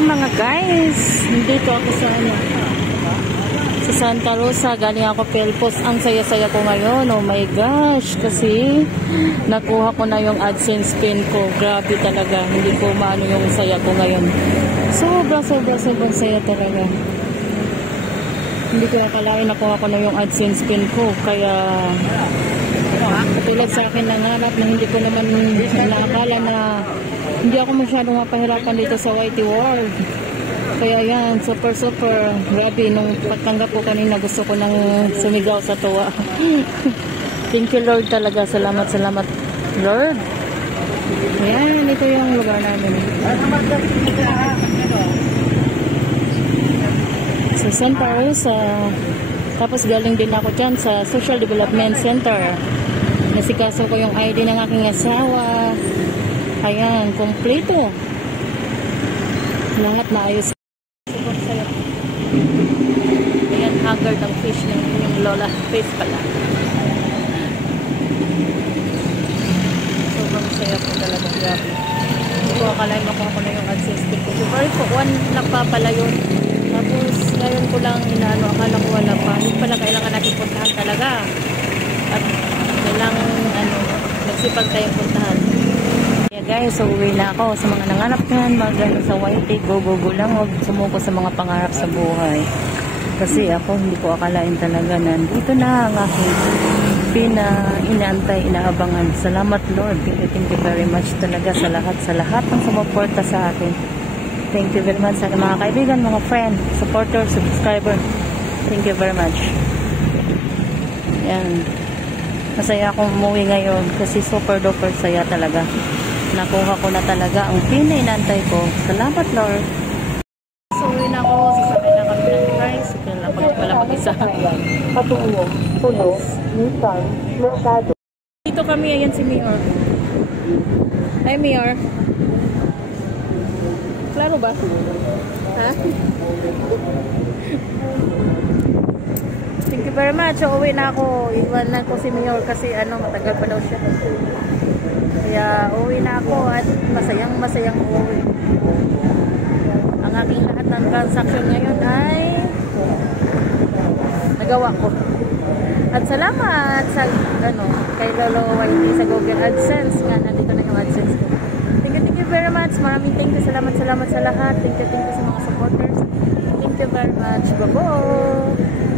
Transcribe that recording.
Hi mga guys, nandito ako sa Santa Rosa, galing ako Pelpos. Ang saya-saya ko ngayon, oh my gosh, kasi nakuha ko na yung AdSense pin ko. Grabe talaga, hindi ko maano yung saya ko ngayon. Sobrang saya talaga. Hindi ko akalain nakuha ko na yung AdSense pin ko, kaya katulad sa akin nangarap na hindi ko naman nakakala na hindi ako masyadong mapahirapan dito sa YT World. Kaya yan, super grabe. Nung pagtanggap ko kanina, gusto ko nang sumigaw sa tuwa. Thank you Lord talaga. Salamat Lord. Yan, ito yung lugar namin. Sa Santa Rosa. Tapos galing din ako dyan sa Social Development Center. Nasikaso ko yung ID ng aking asawa. Ayan, kompleto. Lahat na ayos. Ayan, haggard ng fish ng yung lola. Fish pala. Sobrang saya po talaga. Grabe. Hindi ko akalain makuha ko na yung AdSense pin ko. Super po, one lang pa pala yun. Tapos, ngayon ko lang inaano, akala ko wala pa. Hindi pala kailangan natin puntahan talaga. At kailangan, nagsipag tayong puntahan. Kaya guys, so uwi na ako sa mga nanganap yan, magano sa YT, go lang, huwag sumuko sa mga pangarap sa buhay. Kasi ako, hindi ko akalain talaga na dito na ang aking inaabangan. Salamat Lord, thank you very much talaga sa lahat ng sumuporta sa akin. Thank you very much sa mga kaibigan, mga friend, supporter, subscriber. Thank you very much. Yan. Masaya akong umuwi ngayon kasi super duper saya talaga. Nakuha ko na talaga ang pinainantay ko. Salamat Lord. So uwi na ako. Sasakay na kami ng guys. Kaya pala mag-isa. Patungo, puno, Nissan, Mercado. Dito kami, ayan si Mayor. Hi Mayor. Klaro ba? Ha? Thank you very much. So, uwi na ako. Iwanan ko si Mayor kasi matagal pa daw siya. Kaya uwi na ako at masayang uwi. Ang aking lahat ng transaction ngayon ay nagawa ko. At salamat sa kay Lolo YT sa Google AdSense nga nandito na yung AdSense ko. Thank you very much. Maraming thank you. Salamat sa lahat. Thank you sa mga supporters. Thank you very much. Bye-bye.